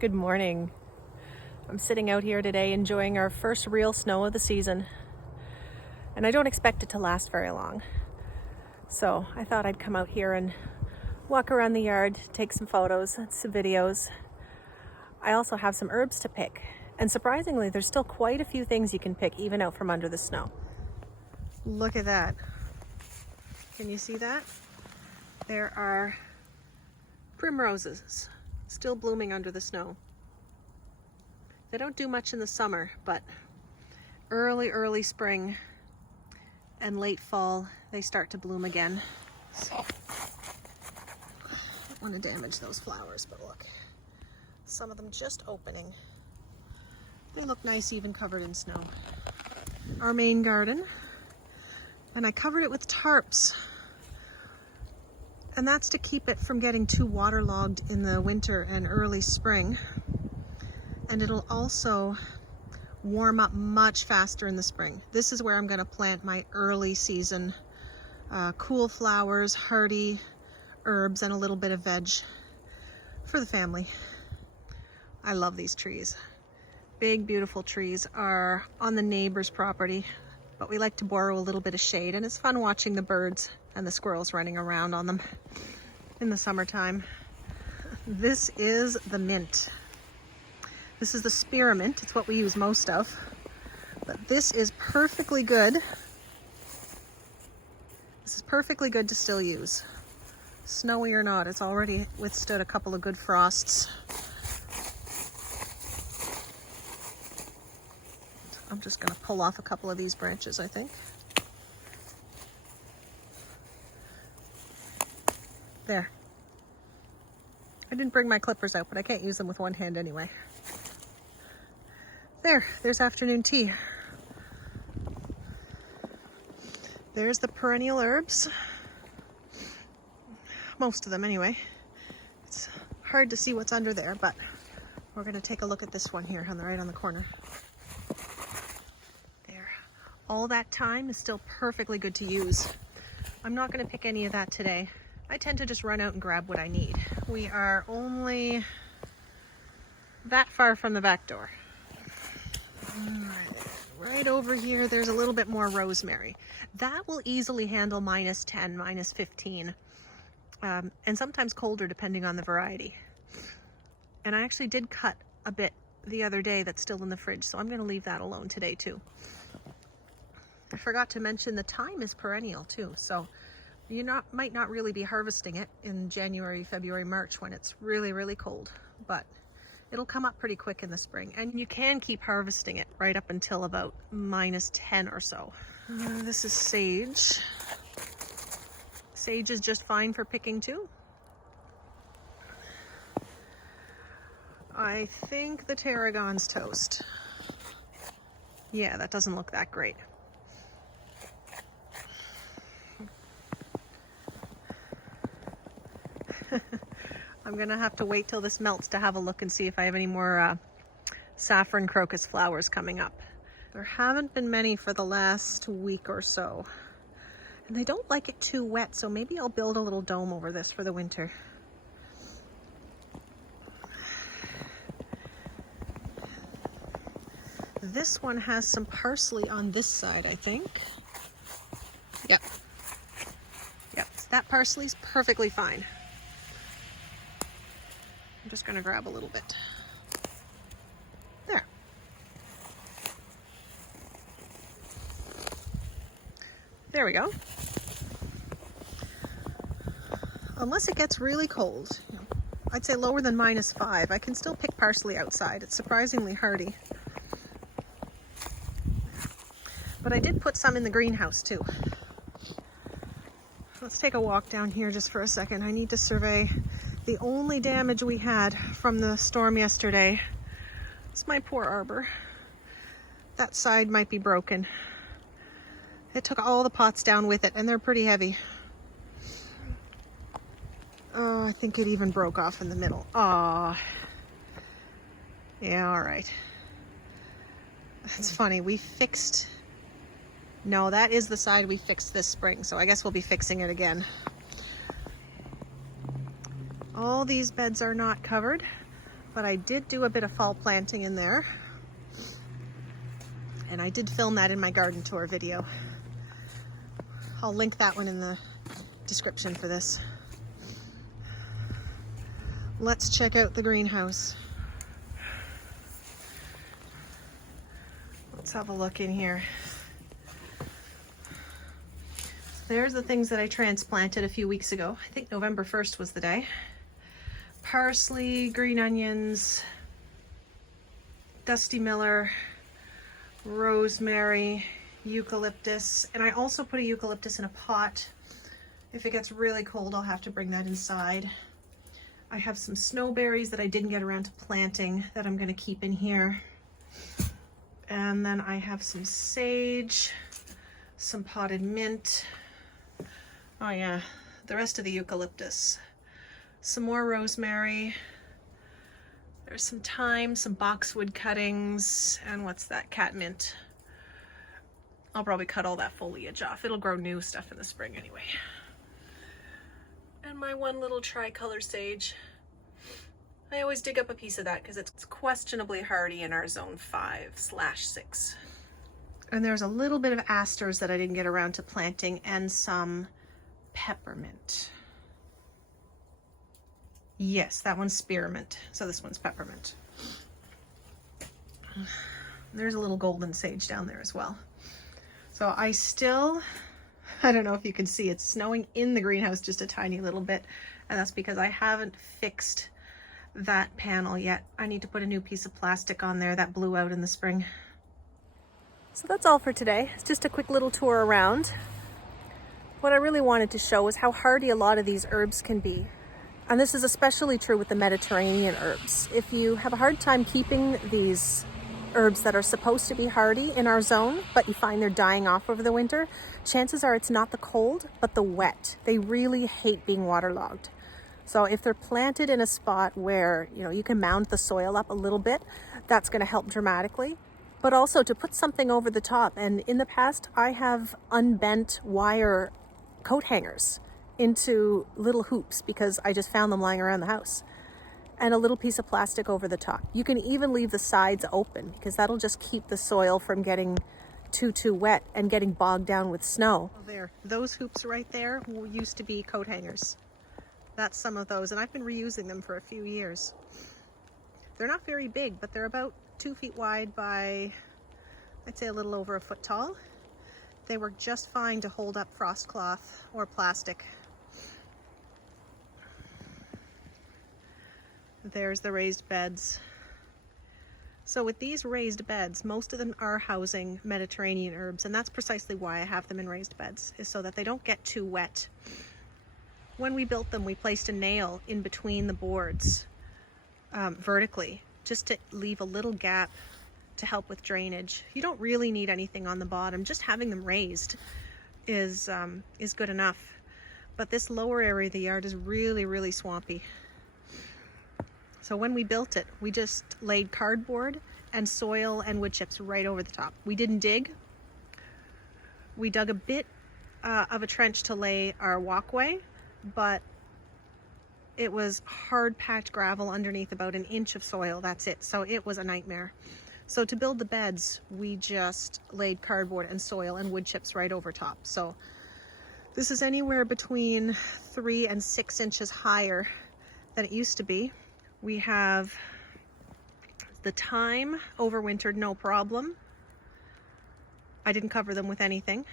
Good morning. I'm sitting out here today enjoying our first real snow of the season. And I don't expect it to last very long. So I thought I'd come out here and walk around the yard, take some photos and some videos. I also have some herbs to pick. And surprisingly, there's still quite a few things you can pick even out from under the snow. Look at that. Can you see that? There are primroses still blooming under the snow. They don't do much in the summer, but early spring and late fall, they start to bloom again. So, I don't want to damage those flowers, but look. Some of them just opening. They look nice even covered in snow. Our main garden, and I covered it with tarps. And that's to keep it from getting too waterlogged in the winter and early spring. And it'll also warm up much faster in the spring. This is where I'm going to plant my early season cool flowers, hardy herbs, and a little bit of veg for the family. I love these trees. Big, beautiful trees are on the neighbor's property, but we like to borrow a little bit of shade, and it's fun watching the birds and the squirrels running around on them in the summertime. This is the mint. This is the spearmint. It's what we use most of. But this is perfectly good. This is perfectly good to still use. Snowy or not, it's already withstood a couple of good frosts. I'm just going to pull off a couple of these branches, I think. There. I didn't bring my clippers out, but I can't use them with one hand anyway. There's afternoon tea. There's the perennial herbs. Most of them anyway. It's hard to see what's under there, but we're going to take a look at this one here on the right on the corner. There. All that thyme is still perfectly good to use. I'm not going to pick any of that today. I tend to just run out and grab what I need. We are only that far from the back door. Right over here, there's a little bit more rosemary. That will easily handle -10, -15, and sometimes colder depending on the variety. And I actually did cut a bit the other day that's still in the fridge, so I'm going to leave that alone today too. I forgot to mention the thyme is perennial too, so you might not really be harvesting it in January, February, March when it's really cold, but it'll come up pretty quick in the spring, and you can keep harvesting it right up until about -10 or so. This is sage. Sage is just fine for picking too. I think the tarragon's toast. Yeah, that doesn't look that great. I'm gonna have to wait till this melts to have a look and see if I have any more saffron crocus flowers coming up. There haven't been many for the last week or so, and they don't like it too wet, so maybe I'll build a little dome over this for the winter. This one has some parsley on this side, I think. Yep, that parsley's perfectly fine. I'm just going to grab a little bit. There. There we go. Unless it gets really cold, I'd say lower than -5, I can still pick parsley outside. It's surprisingly hardy. But I did put some in the greenhouse too. Let's take a walk down here just for a second. I need to survey the only damage we had from the storm yesterday. It's my poor arbor. That side might be broken. It took all the pots down with it, and they're pretty heavy. Oh, I think it even broke off in the middle. Oh, yeah, all right. It's funny, we fixed... No, that is the side we fixed this spring, so I guess we'll be fixing it again. All these beds are not covered. but I did do a bit of fall planting in there. And I did film that in my garden tour video. I'll link that one in the description for this. Let's check out the greenhouse. Let's have a look in here. There's the things that I transplanted a few weeks ago. I think November 1st was the day. Parsley, green onions, Dusty Miller, rosemary, eucalyptus, and I also put a eucalyptus in a pot. If it gets really cold, I'll have to bring that inside. I have some snowberries that I didn't get around to planting that I'm going to keep in here. And then I have some sage, some potted mint. Oh yeah, the rest of the eucalyptus. Some more rosemary. There's some thyme, some boxwood cuttings, and what's that? Catmint. I'll probably cut all that foliage off. It'll grow new stuff in the spring anyway. And my one little tricolor sage. I always dig up a piece of that because it's questionably hardy in our zone 5/6. And there's a little bit of asters that I didn't get around to planting and some peppermint. Yes, that one's spearmint, so this one's peppermint. There's a little golden sage down there as well. So I don't know if you can see, it's snowing in the greenhouse just a tiny little bit, and that's because I haven't fixed that panel yet. I need to put a new piece of plastic on there that blew out in the spring. So that's all for today. It's just a quick little tour around. What I really wanted to show is how hardy a lot of these herbs can be. And this is especially true with the Mediterranean herbs. If you have a hard time keeping these herbs that are supposed to be hardy in our zone, but you find they're dying off over the winter, chances are it's not the cold, but the wet. They really hate being waterlogged. So if they're planted in a spot where, you can mound the soil up a little bit, that's going to help dramatically. But also to put something over the top. And in the past, I have unbent wire coat hangers into little hoops because I just found them lying around the house, and a little piece of plastic over the top. You can even leave the sides open because that'll just keep the soil from getting too wet and getting bogged down with snow. There, those hoops right there used to be coat hangers. That's some of those, and I've been reusing them for a few years. They're not very big, but they're about 2 feet wide by, I'd say, a little over a foot tall. They work just fine to hold up frost cloth or plastic. There's the raised beds. So with these raised beds, most of them are housing Mediterranean herbs, and that's precisely why I have them in raised beds, is so that they don't get too wet. When we built them, we placed a nail in between the boards vertically, just to leave a little gap to help with drainage. You don't really need anything on the bottom. Just having them raised is good enough. But this lower area of the yard is really, really swampy. So when we built it, we just laid cardboard and soil and wood chips right over the top. We didn't dig. We dug a bit of a trench to lay our walkway, but it was hard packed gravel underneath, about an inch of soil, that's it. So it was a nightmare. So to build the beds, we just laid cardboard and soil and wood chips right over top. So this is anywhere between 3 and 6 inches higher than it used to be. We have the thyme overwintered, no problem. I didn't cover them with anything.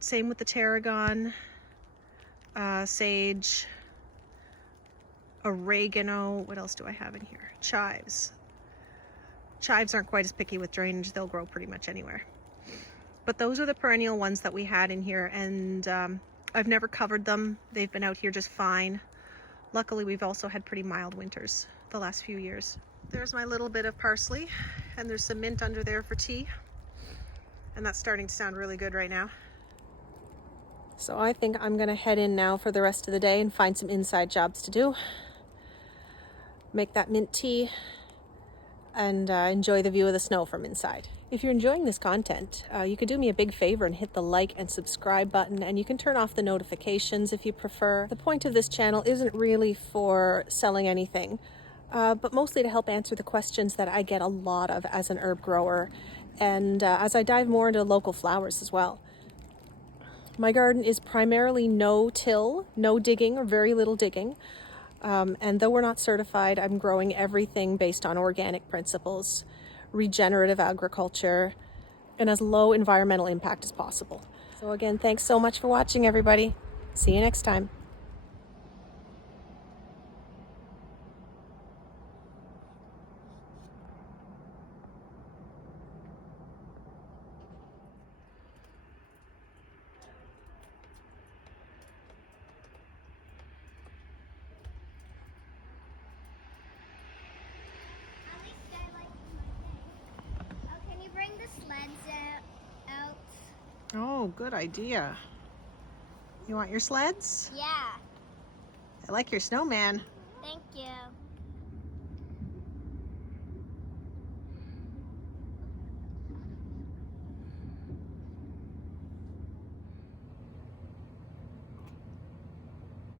Same with the tarragon, sage, oregano. What else do I have in here? Chives. Chives aren't quite as picky with drainage. They'll grow pretty much anywhere. But those are the perennial ones that we had in here, and I've never covered them. They've been out here just fine. Luckily, we've also had pretty mild winters the last few years. There's my little bit of parsley, and there's some mint under there for tea. And that's starting to sound really good right now. So I think I'm gonna head in now for the rest of the day and find some inside jobs to do. Make that mint tea and enjoy the view of the snow from inside. If you're enjoying this content, you could do me a big favor and hit the like and subscribe button, and you can turn off the notifications if you prefer. The point of this channel isn't really for selling anything. but mostly to help answer the questions that I get a lot of as an herb grower, and as I dive more into local flowers as well. My garden is primarily no-till, no digging or very little digging. And though we're not certified, I'm growing everything based on organic principles, regenerative agriculture, and as low environmental impact as possible. So again, thanks so much for watching, everybody. See you next time. Can you bring the sleds out? Oh, good idea. You want your sleds? Yeah. I like your snowman. Thank you.